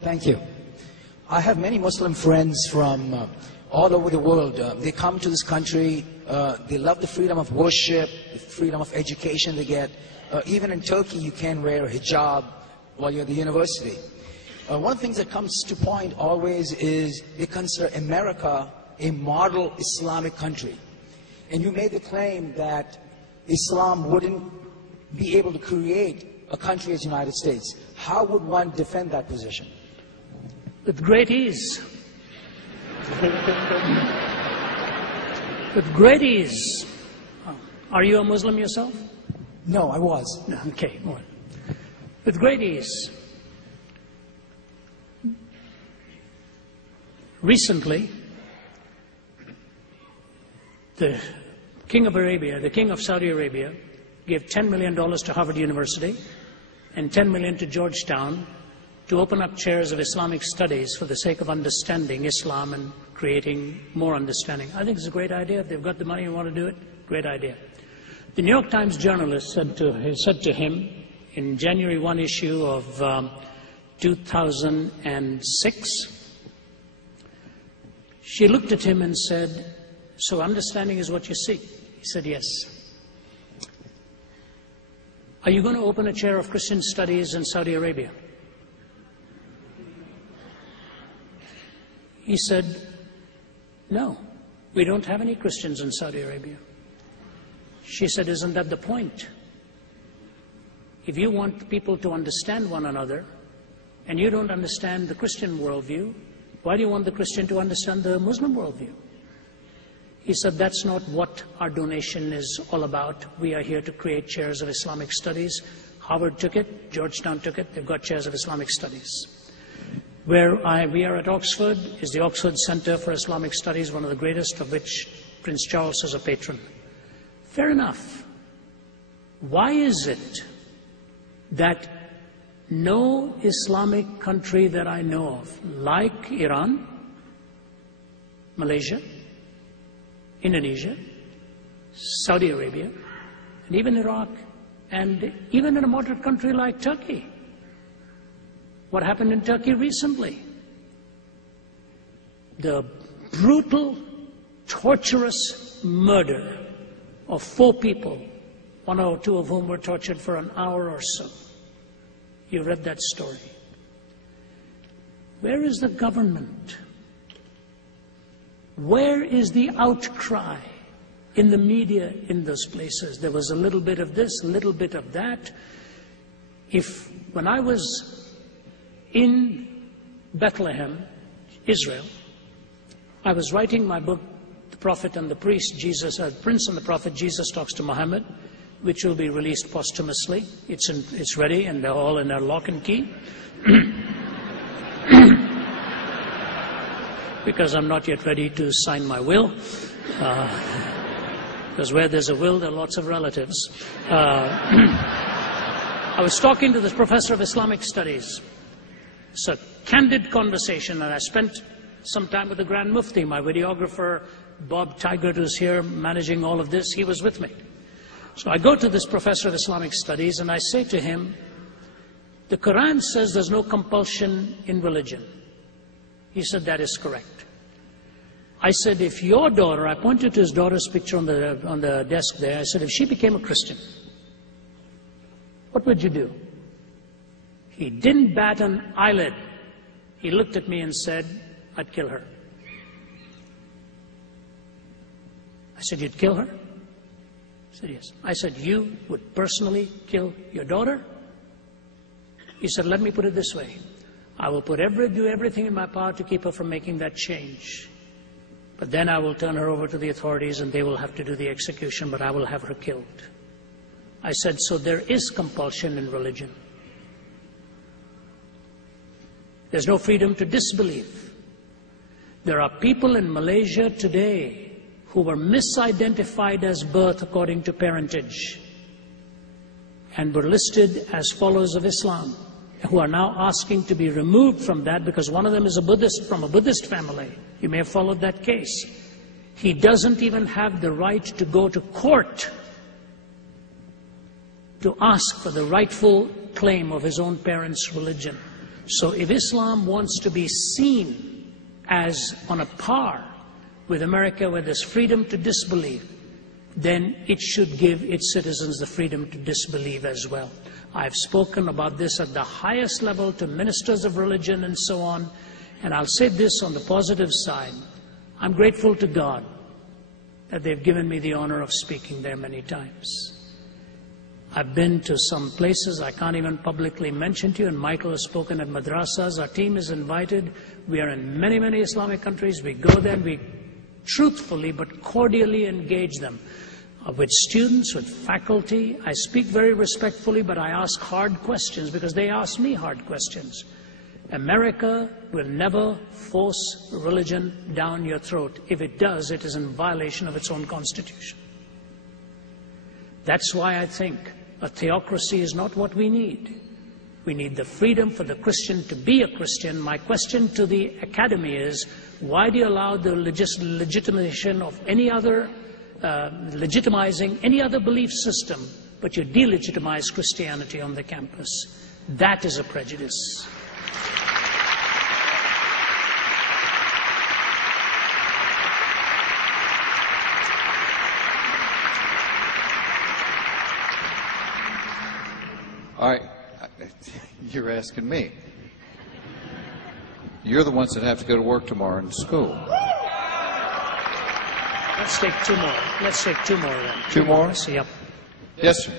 Thank you. I have many Muslim friends from all over the world. They come to this country. They love the freedom of worship, the freedom of education they get. Even in Turkey, you can wear a hijab while you're at the university. One of the things that comes to point always is they consider America a model Islamic country. And you made the claim that Islam wouldn't be able to create a country as the United States. How would one defend that position? With great ease. With great ease. Are you a Muslim yourself? No, I was. No, okay, all right. With great ease. Recently, the King of Arabia, the King of Saudi Arabia, gave $10 million to Harvard University and $10 million to Georgetown to open up chairs of Islamic studies for the sake of understanding Islam and creating more understanding. I think it's a great idea. If they've got the money and want to do it, great idea. The New York Times journalist said to him in January 1 issue of 2006, she looked at him and said, "So understanding is what you seek?" He said, "Yes." "Are you going to open a chair of Christian studies in Saudi Arabia?" He said, "No, we don't have any Christians in Saudi Arabia." She said, "Isn't that the point? If you want people to understand one another, and you don't understand the Christian worldview, why do you want the Christian to understand the Muslim worldview?" He said, "That's not what our donation is all about. We are here to create chairs of Islamic studies. Harvard took it, Georgetown took it, they've got chairs of Islamic studies. Where we are at Oxford is the Oxford Center for Islamic Studies, one of the greatest, of which Prince Charles is a patron." Fair enough. Why is it that no Islamic country that I know of, like Iran, Malaysia, Indonesia, Saudi Arabia, and even Iraq, and even in a moderate country like Turkey? What happened in Turkey recently? The brutal, torturous murder of 4 people, 1 or 2 of whom were tortured for an hour or so. You read that story. Where is the government? Where is the outcry in the media in those places? There was a little bit of this, a little bit of that. When I was in Bethlehem, Israel, I was writing my book, The Prophet and the Priest, Prince and the Prophet, Jesus Talks to Muhammad, which will be released posthumously. It's ready, and they're all in their lock and key. Because I'm not yet ready to sign my will. Because where there's a will, there are lots of relatives. I was talking to this professor of Islamic studies. It's a candid conversation, and I spent some time with the Grand Mufti. My videographer, Bob Tigert, who's here managing all of this, he was with me. So I go to this professor of Islamic studies and I say to him, "The Quran says there's no compulsion in religion." He said, "That is correct." I said, "If your daughter," I pointed to his daughter's picture on the desk there, I said, "if she became a Christian, what would you do?" He didn't bat an eyelid. He looked at me and said, "I'd kill her." I said, "You'd kill her?" He said, "Yes." I said, "You would personally kill your daughter?" He said, "Let me put it this way. I will do everything in my power to keep her from making that change. But then I will turn her over to the authorities and they will have to do the execution, but I will have her killed." I said, "So there is compulsion in religion. There's no freedom to disbelieve. There are people in Malaysia today who were misidentified as birth according to parentage and were listed as followers of Islam, who are now asking to be removed from that because one of them is a Buddhist, from a Buddhist family. You may have followed that case. He doesn't even have the right to go to court to ask for the rightful claim of his own parents' religion. So if Islam wants to be seen as on a par with America, where there's freedom to disbelieve, then it should give its citizens the freedom to disbelieve as well. I've spoken about this at the highest level to ministers of religion and so on, and I'll say this on the positive side. I'm grateful to God that they've given me the honor of speaking there many times. I've been to some places I can't even publicly mention to you, and Michael has spoken at madrasas. Our team is invited. We are in many, many Islamic countries. We go there and we truthfully but cordially engage them. With students, with faculty. I speak very respectfully, but I ask hard questions because they ask me hard questions. America will never force religion down your throat. If it does, it is in violation of its own constitution. That's why I think a theocracy is not what we need. We need the freedom for the Christian to be a Christian. My question to the academy is, why do you allow the legitimation of any other legitimizing any other belief system, but you delegitimize Christianity on the campus? That is a prejudice. All right, you're asking me. You're the ones that have to go to work tomorrow in school. Let's take two more. Let's take two more then. Two more? Yep. Yes, sir.